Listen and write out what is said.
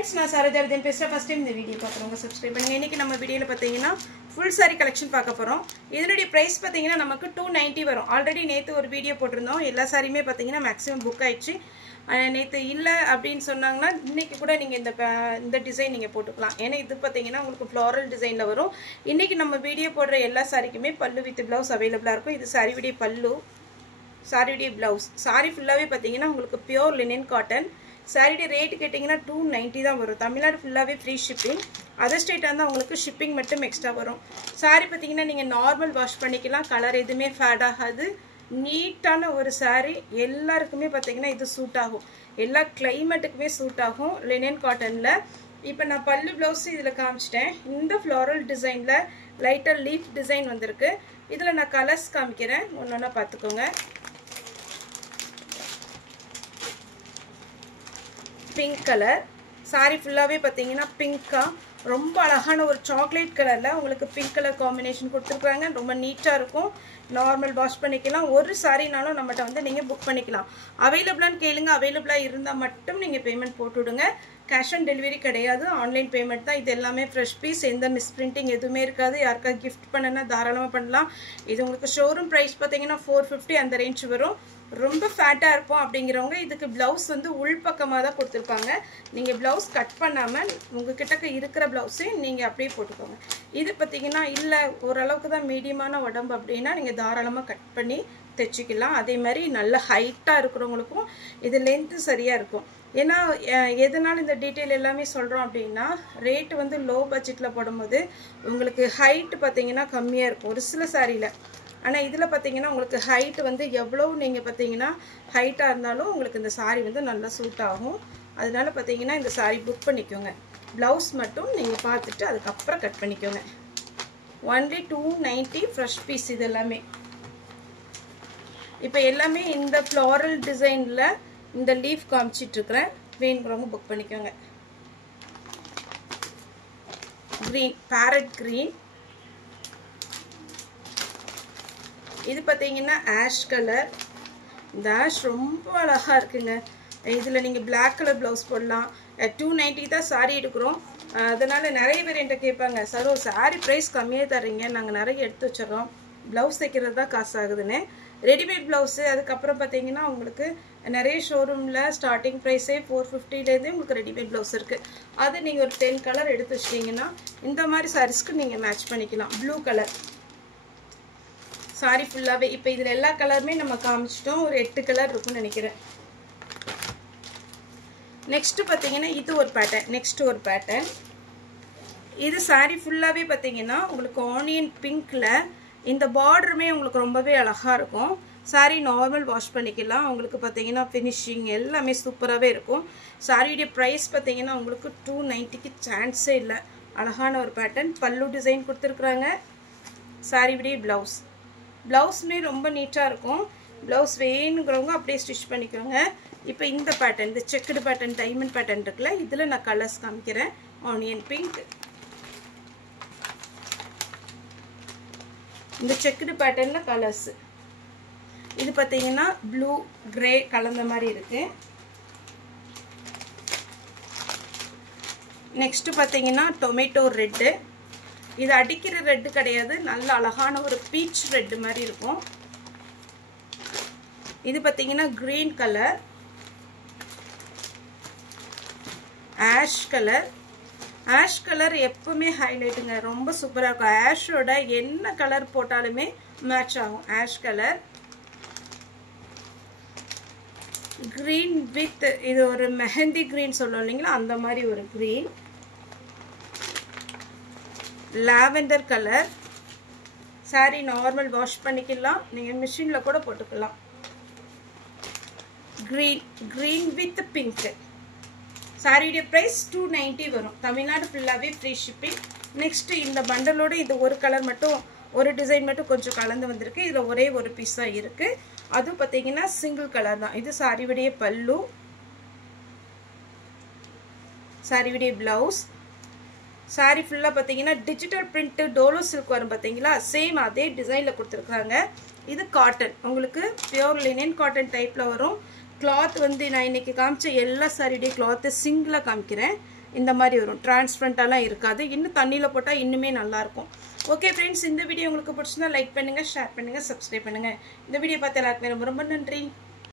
friends, நான் சரோஜாரதன் பேசுறேன். First time இந்த வீடியோ பார்க்குறவங்க சப்ஸ்கிரைப் பண்ணுங்க. இன்னைக்கு நம்ம வீடியோல பாத்தீங்கன்னா ஃபுல் saree கலெக்ஷன் பார்க்க போறோம். இதனுடைய பிரைஸ் பாத்தீங்கன்னா நமக்கு 290 வரும். ஆல்ரெடி நேத்து ஒரு வீடியோ போட்டிருந்தோம். எல்லா சாரியுமே பாத்தீங்கன்னா மேக்ஸिमम புக் ஆயிடுச்சு. நேத்து இல்ல அப்படினு சொன்னாங்கன்னா இன்னைக்கு கூட நீங்க இந்த டிசைன் நீங்க போட்டுக்கலாம். ஏன்னா இது பாத்தீங்கன்னா உங்களுக்கு floral டிசைன்ல வரும். இன்னைக்கு நம்ம வீடியோ போடுற எல்லா சாரிக்குமே பல்லு வித் ப்ளவுஸ் அவேலபிளா இருக்கும். இது saree உடைய பல்லு, saree உடைய ப்ளவுஸ். saree ஃபுல்லாவே பாத்தீங்கன்னா உங்களுக்கு pure linen cotton. saree rate கேட்டிங்கன்னா 290 தான் வரும். தமிழ்நாடு ஃபுல்லாவே ஃப்ரீ ஷிப்பிங். அதர் ஸ்டேட் இருந்தா உங்களுக்கு ஷிப்பிங் மட்டும் எக்ஸ்ட்ரா வரும். saree பாத்தீங்கன்னா நீங்க நார்மல் வாஷ் பண்ணிக்கலாம். கலர் எதுமே ஃபேட் ஆகாது. நீட்டான ஒரு saree. எல்லாருக்குமே பாத்தீங்கன்னா இது சூட் ஆகும். எல்லா கிளைமேட்டுக்குமே சூட் ஆகும் லினன் காட்டன்ல. இப்போ நான் பல்லு ப்ளவுஸ் இதுல காமிச்சிட்டேன். இந்த ஃப்ளோரல் டிசைன்ல லைட்டா லீஃப் டிசைன் வந்திருக்கு. இதுல நான் கலர்ஸ் காமிக்கிறேன். ஒவ்வொண்ணா பாத்துக்கோங்க. பிங்க் கலர் saree ஃபுல்லாவே பாத்தீங்கன்னா பிங்கா ரொம்ப அழகான ஒரு சாக்லேட் கலர்ல உங்களுக்கு பிங்க் கலர் காம்பினேஷன் கொடுத்திருக்காங்க. ரொம்ப நீட்டா இருக்கும். நார்மல் வாஷ் பண்ணிக்கலாம். ஒரு சாரினாலும் நம்மட்ட வந்து நீங்க புக் பண்ணிக்கலாம். அவேலபிளான்னு கேளுங்க. அவேலபிளா இருந்தா மட்டும் நீங்க பேமெண்ட் போட்டு விடுங்க. கேஷ் ஆன் டெலிவரி கிடையாது. ஆன்லைன் பேமெண்ட் தான். இது எல்லாமே ஃப்ரெஷ் பீஸ். எந்த மிஸ் பிரிண்டிங் எதுவுமே இருக்காது. யாருக்கா கிஃப்ட் பண்ணனா தாராளமா பண்ணலாம். இது உங்களுக்கு ஷோரூம் பிரைஸ் பாத்தீங்கன்னா 450 அந்த ரேஞ்ச் வரும். ரொம்ப ஃபேட்டா இருக்கும் அப்படிங்கறவங்க இதுக்கு ப்ளவுஸ் வந்து உள் பக்கமா தான் கொடுத்திருப்பாங்க. நீங்க ப்ளவுஸ் கட் பண்ணாம உங்ககிட்ட இருக்கிற ப்ளவுஸே நீங்க அப்படியே போட்டுக்கோங்க. இது பாத்தீங்கன்னா இல்ல ஓரளவுக்கு தான் மீடியமான உடம்பு அப்படினா நீங்க தாராளமா கட் பண்ணி தைச்சிக்கலாம். அதே மாதிரி நல்ல ஹைட்டா இருக்கிறவங்களுக்கும் இது லென்த் சரியா இருக்கும். ஏன்னா எதனால இந்த டீடைல் எல்லாமே சொல்றோம் அப்படின்னா ரேட் வந்து லோ பட்ஜெட்ல போடும்போது உங்களுக்கு ஹைட் பாத்தீங்கன்னா கம்மியா இருக்கும் ஒரு சில சாரியில. ஆனா இதுல பாத்தீங்கன்னா உங்களுக்கு ஹைட் வந்து எவ்வளவு நீங்க பாத்தீங்கன்னா ஹைட்டா இருந்தாலும் உங்களுக்கு இந்த saree வந்து நல்லா சூட் ஆகும். அதனால பாத்தீங்கன்னா இந்த saree புக் பண்ணிக்கோங்க. ப்ளவுஸ் மட்டும் நீங்க பார்த்துட்டு அதுக்கு அப்புறம் கட் பண்ணிக்கோங்க. only 290 fresh piece இது எல்லாமே. இப்போ எல்லாமே இந்த floral டிசைன்ல இந்த லீஃப் காமிச்சிட்டு இருக்கேன். வேணும்ங்கறவங்க புக் பண்ணிக்கோங்க. green parrot green. இது பாத்தீங்கன்னா ஆஷ் கலர். இந்த ஆஷ் ரொம்ப அழகா இருக்குங்க. இதுல நீங்க Black கலர் ப்ளவுஸ் போடலாம். 290 தான் saree எடுக்குறோம். அதனால நிறைய பேர் என்கிட்ட கேட்பாங்க சரோ saree பிரைஸ் கம்மியா தரீங்க. நாங்க நிறைய எடுத்து வச்சிரோம். ப்ளவுஸ் தைக்கிறது தான் காசு ஆகுதுன்னு. ரெடிமேட் ப்ளவுஸ் அதுக்கு அப்புறம் பாத்தீங்கன்னா உங்களுக்கு நிறைய ஷோரூம்ல ஸ்டார்டிங் பிரைஸே 450 ல இருந்து உங்களுக்கு ரெடிமேட் ப்ளவுஸ் இருக்கு. அது நீங்க ஒரு 10 கலர் எடுத்து வச்சிட்டீங்கன்னா இந்த மாதிரி சாரீஸ்க்கு நீங்க மேட்ச் பண்ணிக்கலாம். ப்ளூ கலர் saree ஃபுல்லாவே இப்போ இதுல எல்லா கலருமே நம்ம காமிச்சிட்டோம். ஒரு 8 கலர் இருக்கும்னு நினைக்கிறேன். நெக்ஸ்ட் பாத்தீங்கன்னா இது ஒரு பேட்டர்ன். நெக்ஸ்ட் ஒரு பேட்டர்ன். இது saree ஃபுல்லாவே பாத்தீங்கன்னா உங்களுக்கு ஆனியன் பிங்க்ல இந்த பார்டருமே உங்களுக்கு ரொம்பவே அழகா இருக்கும். saree நார்மல் வாஷ் பண்ணிக்கலாம். உங்களுக்கு பாத்தீங்கன்னா ஃபினிஷிங் எல்லாமே சூப்பராவே இருக்கும். சாரியோட பிரைஸ் பாத்தீங்கன்னா உங்களுக்கு 290க்கு சான்ஸே இல்ல. அழகான ஒரு பேட்டர்ன். பல்லு டிசைன் கொடுத்திருக்காங்க. சாரியோட ப்ளவுஸ். ப்ளவுஸ்மே ரொம்ப நீட்டா இருக்கும். ப்ளவுஸ் வேணும்ங்கறவங்க அப்படியே ஸ்டிட்ச் பண்ணிக்கோங்க. இப்போ இந்த பேட்டர்ன் இந்த செக்குடு பேட்டர்ன் டைமண்ட் பேட்டர்ன் இருக்குல இதுல நான் கலர்ஸ் காமிக்கிறேன். Onion pink. இந்த செக்குடு பேட்டர்ன்ல கலர்ஸ். இது பாத்தீங்கன்னா ப்ளூ கிரே கலந்த மாதிரி இருக்கு. நெக்ஸ்ட் பாத்தீங்கன்னா டொமேட்டோ ரெட். இது அடிக்கிற ரெட் கிடையாது. நல்ல அழகான ஒரு பீச் ரெட் மாதிரி இருக்கும். இது பாத்தீங்கன்னா green colour. Ash colour. Ash colour எப்பவுமே ஹைலைட்டுங்க. ரொம்ப சூப்பரா இருக்கும். ஆஷோட என்ன கலர் போட்டாலுமே மேட்ச் ஆகும். Ash colour. கிரீன் வித் இது ஒரு மெஹந்தி கிரீன் சொல்லுவோம் இல்லைங்களா அந்த மாதிரி ஒரு green. Lavender colour. saree normal wash பண்ணிக்கலாம். நீங்க மிஷின்ல கூட போட்டுக்கலாம். green with pink. சாரியோட பிரைஸ் 290 வரும். தமிழ்நாடு ஃபுல்லாவே ஃப்ரீ ஷிப்பிங். நெக்ஸ்ட் இந்த பண்டலோட இது ஒரு கலர் மட்டும் ஒரு டிசைன் மட்டும் கொஞ்சம் கலந்து வந்திருக்கு. இதுல ஒரே ஒரு பீஸ் தான் இருக்கு. அது பாத்தீங்கன்னா சிங்கிள் கலர் தான். இது சாரியோட பல்லு. சாரியோட ப்ளவுஸ். saree ஃபுல்லா பாத்தீங்கன்னா டிஜிட்டல் பிரிண்ட் டோலோ சில்க் வரும் பாத்தீங்களா சேம் அதே டிசைன்ல கொடுத்திருக்காங்க. இது காட்டன். உங்களுக்கு பியூர் லினன் காட்டன் டைப்ல வரும். கிளாத் வந்து நான் இன்னைக்கு காமிச்ச எல்லா சாரியோட கிளாத் சிங்கிளா காமிக்கிறேன். இந்த மாதிரி வரும், டிரான்ஸ்பரண்டாலாம் இருக்காது. இன்னும் தண்ணியில் போட்டால் இன்னுமே நல்லாயிருக்கும். ஓகே ஃப்ரெண்ட்ஸ், இந்த வீடியோ உங்களுக்கு பிடிச்சிருந்தா லைக் பண்ணுங்கள், ஷேர் பண்ணுங்கள், சப்ஸ்கிரைப் பண்ணுங்கள். இந்த வீடியோ பார்த்து எல்லாருக்குமே ரொம்ப ரொம்ப நன்றி.